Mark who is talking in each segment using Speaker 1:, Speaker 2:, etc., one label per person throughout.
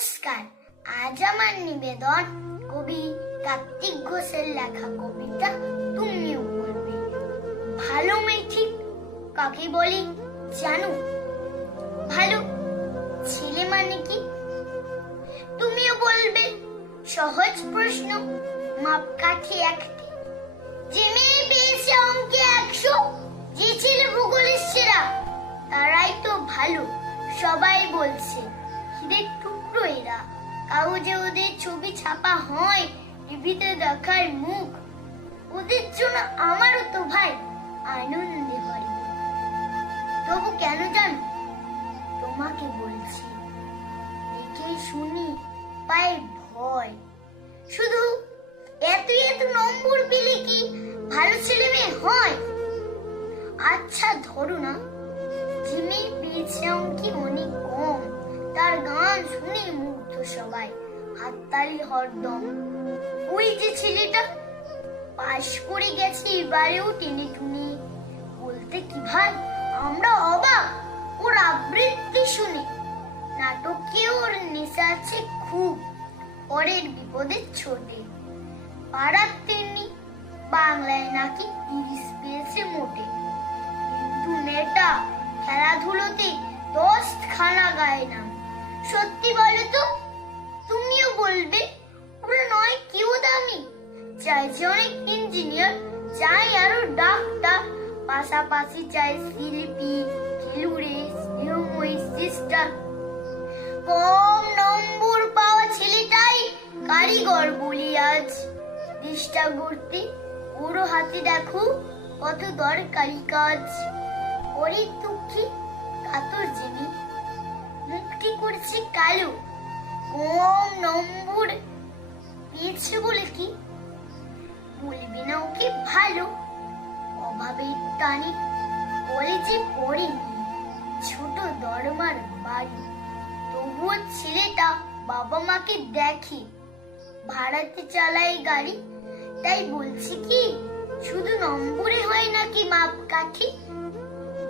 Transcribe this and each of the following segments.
Speaker 1: নমস্কার। আজ আমার নিবেদন কবি কার্তিক ঘোষের লেখা কবিতা তুমিও বলবে ভালো মেয়ে ঠিক কাকে বলি জানো? ভালো ছেলে মানে কি? তুমিও বলবে, সহজ প্রশ্ন, মাপকাঠি একটি। যে মেয়ে পেয়েছে অঙ্কে একশো, যে ছেলে ভূগোলের সেরা, তারাই তো ভালো, সবাই বলছে। কাগজে ওদের ছবি ছাপা হয়, টিভিতে দেখার মুখ, ওদের জন্য আমারও তো ভাই আনন্দে ভরে। তবু কেন জানো? তোমাকে বলছি দেখে শুনি, পায়ে ভয়। শুধু এত এত নম্বর পেলে কি ভালো ছেলে মেয়ে হয়? আচ্ছা ধরো না যিনি পেয়েছে অঙ্কি অনেক কম তার গান শুনে মুগ্ধ সবাই। হাততালি হরদম। ওই যে ছেলেটা, পাশ করে গেছে এবারেও টেনে টুনি। বলতে কি ভাই, আমরা অবাক, ওর আবৃত্তি শুনে। নাটকে ওর নেশা আছে খুব, পরের বিপদে ছোটে। পাড়ার তেমনি, বাংলায় নাকি তিরিশ পেয়েছে মোটে। কিন্তু মেয়েটা খেলাধুলোতে দশ খানা গায় না। সত্যি বলো তো, তুমিও বলবে ওরা নয় কেউ দামি। চাইছে অনেক ইঞ্জিনিয়ার চাই আরও ডাক্তার। পাশাপাশি চাই শিল্পী, খেলুড়ে, স্নেহময়ী সিস্টার কম নম্বর পাওয়া ছেলেটাই কারিগর বলি আজ। চেষ্টা করতে ওরও হাতে দেখো কত দরকারি কাজ। ওরে দুঃখী কাতর জেনে মুখটি করছে কালো। কম নম্বর পেয়েছে বলে কি? বলবি না ওকে ভালো। অভাবের টানে কলেজে পড়েনি। ছোট দরমার বাড়ি। তবুও ছেলেটা বাবা মাকে দেখে। ভাড়াতে চালায় গাড়ি। তাই বলছি কি, শুধু নম্বরে হয় নাকি মাপ কাঠি?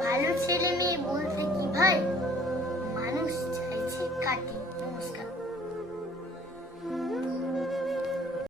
Speaker 1: ভালো ছেলে মেয়ে বলছে কি ভাই? মানুষ চাইছে কাটি নমস্কার